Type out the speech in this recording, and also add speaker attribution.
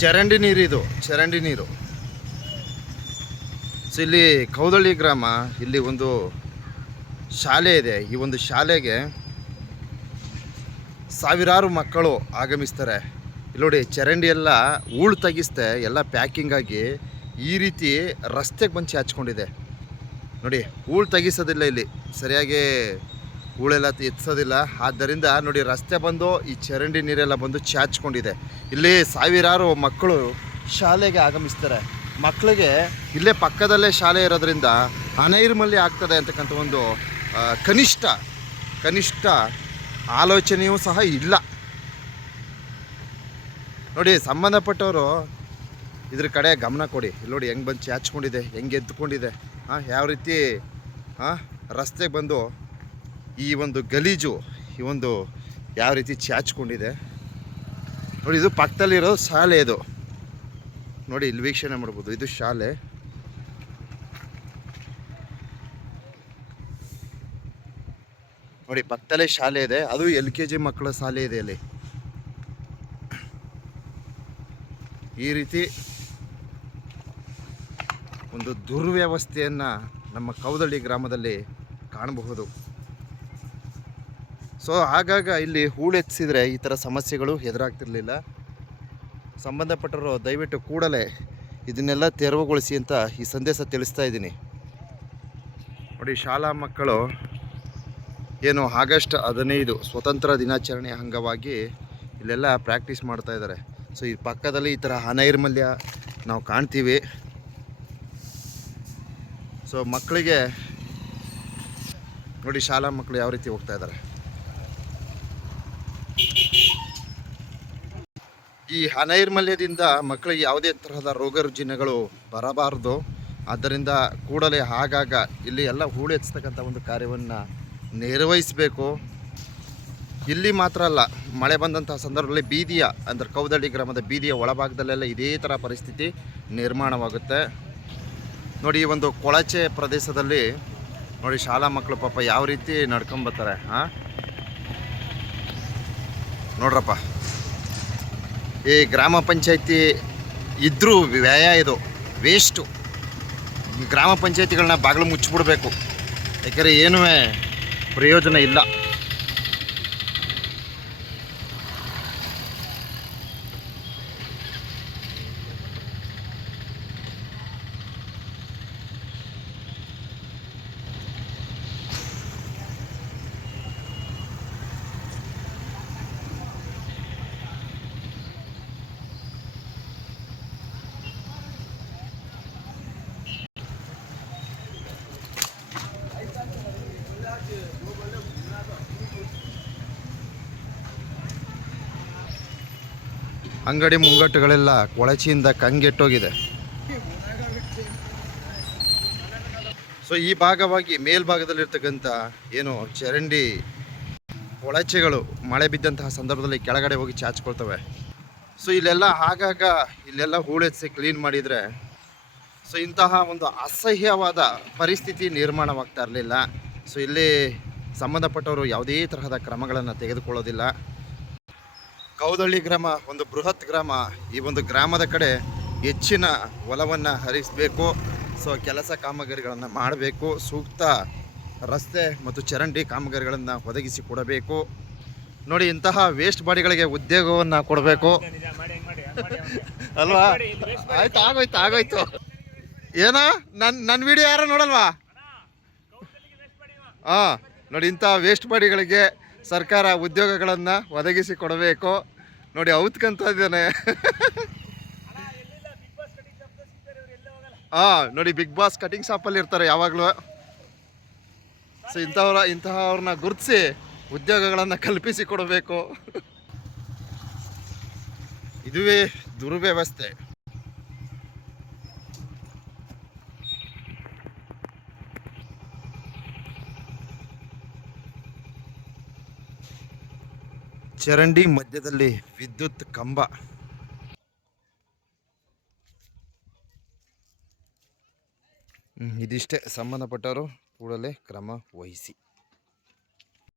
Speaker 1: ಚರಂಡಿ ನೀರು ಇದು, ಚರಂಡಿ ನೀರು. ಸೊ ಇಲ್ಲಿ ಕೌದಳ್ಳಿ ಗ್ರಾಮ, ಇಲ್ಲಿ ಒಂದು ಶಾಲೆ ಇದೆ. ಈ ಒಂದು ಶಾಲೆಗೆ ಸಾವಿರಾರು ಮಕ್ಕಳು ಆಗಮಿಸ್ತಾರೆ. ಇಲ್ಲಿ ನೋಡಿ, ಚರಂಡಿ ಎಲ್ಲ ಹೂಳು ತೆಗಿಸ್ತೆ ಎಲ್ಲ ಪ್ಯಾಕಿಂಗ್ ಆಗಿ ಈ ರೀತಿ ರಸ್ತೆಗೆ ಬಂದು ಚಾಚ್ಕೊಂಡಿದೆ. ನೋಡಿ ಹೂಳು ತೆಗಿಸೋದಿಲ್ಲ ಇಲ್ಲಿ. ಸರಿಯಾಗಿ ಹೂಳೆಲ್ಲ ಎತ್ಸೋದಿಲ್ಲ. ಆದ್ದರಿಂದ ನೋಡಿ, ರಸ್ತೆ ಬಂದು ಈ ಚರಂಡಿ ನೀರೆಲ್ಲ ಬಂದು ಚಾಚ್ಕೊಂಡಿದೆ. ಇಲ್ಲಿ ಸಾವಿರಾರು ಮಕ್ಕಳು ಶಾಲೆಗೆ ಆಗಮಿಸ್ತಾರೆ. ಮಕ್ಕಳಿಗೆ ಇಲ್ಲೇ ಪಕ್ಕದಲ್ಲೇ ಶಾಲೆ ಇರೋದ್ರಿಂದ ಅನೈರ್ಮಲ್ಯ ಆಗ್ತದೆ ಅಂತಕ್ಕಂಥ ಒಂದು ಕನಿಷ್ಠ ಕನಿಷ್ಠ ಆಲೋಚನೆಯೂ ಸಹ ಇಲ್ಲ. ನೋಡಿ, ಸಂಬಂಧಪಟ್ಟವರು ಇದ್ರ ಕಡೆ ಗಮನ ಕೊಡಿ. ಇಲ್ಲಿ ನೋಡಿ, ಹೆಂಗೆ ಬಂದು ಚಾಚ್ಕೊಂಡಿದೆ, ಹೆಂಗೆ ಎದ್ದುಕೊಂಡಿದೆ ಹಾಂ ಯಾವ ರೀತಿ ಹಾಂ ರಸ್ತೆಗೆ ಬಂದು ಈ ಒಂದು ಗಲೀಜು, ಈ ಒಂದು ಯಾವ ರೀತಿ ಚಾಚ್ಕೊಂಡಿದೆ. ನೋಡಿ, ಇದು ಪಕ್ಕದಲ್ಲಿರೋ ಶಾಲೆ ಇದು. ನೋಡಿ, ಇಲ್ಲಿ ವೀಕ್ಷಣೆ ಮಾಡ್ಬೋದು. ಇದು ಶಾಲೆ. ನೋಡಿ, ಪಕ್ಕದಲ್ಲೇ ಶಾಲೆ ಇದೆ. ಅದು ಎಲ್ ಕೆ ಜಿ ಮಕ್ಕಳ ಶಾಲೆ ಇದೆ ಅಲ್ಲಿ ಈ ರೀತಿ ಒಂದು ದುರ್ವ್ಯವಸ್ಥೆಯನ್ನು ನಮ್ಮ ಕೌದಳ್ಳಿ ಗ್ರಾಮದಲ್ಲಿ ಕಾಣಬಹುದು. ಸೊ ಆಗಾಗ ಇಲ್ಲಿ ಹೂಳೆತ್ತಿಸಿದರೆ ಈ ಥರ ಸಮಸ್ಯೆಗಳು ಎದುರಾಗ್ತಿರ್ಲಿಲ್ಲ. ಸಂಬಂಧಪಟ್ಟರು ದಯವಿಟ್ಟು ಕೂಡಲೇ ಇದನ್ನೆಲ್ಲ ತೆರವುಗೊಳಿಸಿ ಅಂತ ಈ ಸಂದೇಶ ತಿಳಿಸ್ತಾ ಇದ್ದೀನಿ. ನೋಡಿ, ಶಾಲಾ ಮಕ್ಕಳು ಏನು ಆಗಸ್ಟ್ ಹದಿನೈದು ಸ್ವತಂತ್ರ ದಿನಾಚರಣೆ ಅಂಗವಾಗಿ ಇಲ್ಲೆಲ್ಲ ಪ್ರಾಕ್ಟೀಸ್ ಮಾಡ್ತಾ ಇದ್ದಾರೆ. ಸೊ ಈ ಪಕ್ಕದಲ್ಲಿ ಈ ಥರ ಅನೈರ್ಮಲ್ಯ ನಾವು ಕಾಣ್ತೀವಿ. ಸೊ ಮಕ್ಕಳಿಗೆ ನೋಡಿ, ಶಾಲಾ ಮಕ್ಕಳು ಯಾವ ರೀತಿ ಹೋಗ್ತಾ ಇದ್ದಾರೆ. ಈ ಅನೈರ್ಮಲ್ಯದಿಂದ ಮಕ್ಕಳಿಗೆ ಯಾವುದೇ ತರಹದ ರೋಗ ರುಜಿನಗಳು ಬರಬಾರದು. ಆದ್ದರಿಂದ ಕೂಡಲೇ ಆಗಾಗ ಇಲ್ಲಿ ಎಲ್ಲ ಹೂಳೆತ್ಸ್ತಕ್ಕಂಥ ಒಂದು ಕಾರ್ಯವನ್ನು ನಿರ್ವಹಿಸಬೇಕು. ಇಲ್ಲಿ ಮಾತ್ರ ಅಲ್ಲ, ಮಳೆ ಬಂದಂತಹ ಸಂದರ್ಭದಲ್ಲಿ ಬೀದಿಯ ಅಂದರೆ ಕೌದಳ್ಳಿ ಗ್ರಾಮದ ಬೀದಿಯ ಒಳಭಾಗದಲ್ಲೆಲ್ಲ ಇದೇ ಥರ ಪರಿಸ್ಥಿತಿ ನಿರ್ಮಾಣವಾಗುತ್ತೆ. ನೋಡಿ ಈ ಒಂದು ಕೊಳಚೆ ಪ್ರದೇಶದಲ್ಲಿ ನೋಡಿ ಶಾಲಾ ಮಕ್ಕಳು ಪಾಪ ಯಾವ ರೀತಿ ನಡ್ಕೊಂಬರ್ತಾರೆ ಹಾಂ ನೋಡ್ರಪ್ಪ. ಈ ಗ್ರಾಮ ಪಂಚಾಯತಿ ಇದ್ದರೂ ವ್ಯಯ ಇದು. ವೇಸ್ಟು ಗ್ರಾಮ ಪಂಚಾಯತಿಗಳನ್ನ ಬಾಗಿಲು ಮುಚ್ಚಿಬಿಡ್ಬೇಕು. ಯಾಕಂದರೆ ಏನೂ ಪ್ರಯೋಜನ ಇಲ್ಲ. ಅಂಗಡಿ ಮುಂಗಟ್ಟುಗಳೆಲ್ಲ ಕೊಳಚೆಯಿಂದ ಕಂಗೆಟ್ಟೋಗಿದೆ. ಸೊ ಈ ಭಾಗವಾಗಿ ಮೇಲ್ಭಾಗದಲ್ಲಿರ್ತಕ್ಕಂಥ ಏನು ಚರಂಡಿ ಕೊಳಚೆಗಳು ಮಳೆ ಬಿದ್ದಂತಹ ಸಂದರ್ಭದಲ್ಲಿ ಕೆಳಗಡೆ ಹೋಗಿ ಚಾಚ್ಕೊಳ್ತವೆ. ಸೊ ಇಲ್ಲೆಲ್ಲ ಆಗಾಗ ಇಲ್ಲೆಲ್ಲ ಹೂಳೆತ್ಸಿ ಕ್ಲೀನ್ ಮಾಡಿದರೆ ಸೊ ಇಂತಹ ಒಂದು ಅಸಹ್ಯವಾದ ಪರಿಸ್ಥಿತಿ ನಿರ್ಮಾಣವಾಗ್ತಾ ಇರಲಿಲ್ಲ. ಸೊ ಇಲ್ಲಿ ಸಂಬಂಧಪಟ್ಟವರು ಯಾವುದೇ ತರಹದ ಕ್ರಮಗಳನ್ನು ತೆಗೆದುಕೊಳ್ಳೋದಿಲ್ಲ. ಕೌದಳ್ಳಿ ಗ್ರಾಮ, ಒಂದು ಬೃಹತ್ ಗ್ರಾಮ, ಈ ಒಂದು ಗ್ರಾಮದ ಕಡೆ ಹೆಚ್ಚಿನ ಒಲವನ್ನು ಹರಿಸಬೇಕು. ಸೊ ಕೆಲಸ ಕಾಮಗಾರಿಗಳನ್ನು ಮಾಡಬೇಕು. ಸೂಕ್ತ ರಸ್ತೆ ಮತ್ತು ಚರಂಡಿ ಕಾಮಗಾರಿಗಳನ್ನು ಒದಗಿಸಿ ಕೊಡಬೇಕು. ನೋಡಿ, ಇಂತಹ ವೇಸ್ಟ್ ಬಾಡಿಗಳಿಗೆ ಉದ್ಯೋಗವನ್ನು ಕೊಡಬೇಕು. ಅಲ್ವಾ? ಆಯ್ತು, ಆಗೋಯ್ತು ಆಗೋಯ್ತು. ಏನೋ? ನನ್ನ ನನ್ನ ವಿಡಿಯೋ ಯಾರು ನೋಡಲ್ವಾ? ಹಾಂ ನೋಡಿ ಇಂಥ ವೇಸ್ಟ್ ಬಾಡಿಗಳಿಗೆ ಸರ್ಕಾರ ಉದ್ಯೋಗಗಳನ್ನು ಒದಗಿಸಿ ಕೊಡಬೇಕು. ನೋಡಿ, ಔತ್ಕಂತ ಇದ್ದಾನೆ. ಹಾಂ ನೋಡಿ ಬಿಗ್ ಬಾಸ್ ಕಟಿಂಗ್ ಶಾಪಲ್ಲಿ ಇರ್ತಾರೆ ಯಾವಾಗಲೂ. ಸೊ ಇಂಥವ್ರ ಇಂತಹವ್ರನ್ನ ಗುರುತಿಸಿ ಉದ್ಯೋಗಗಳನ್ನು ಕಲ್ಪಿಸಿ ಕೊಡಬೇಕು. ಇದುವೇ ದುರ್ವ್ಯವಸ್ಥೆ. ಚರಂಡಿ ಮಧ್ಯದಲ್ಲಿ ವಿದ್ಯುತ್ ಕಂಬ. ಇದಿಷ್ಟೇ ಸಂಬಂಧಪಟ್ಟವರು ಕೂಡಲೇ ಕ್ರಮ ವಹಿಸಿ.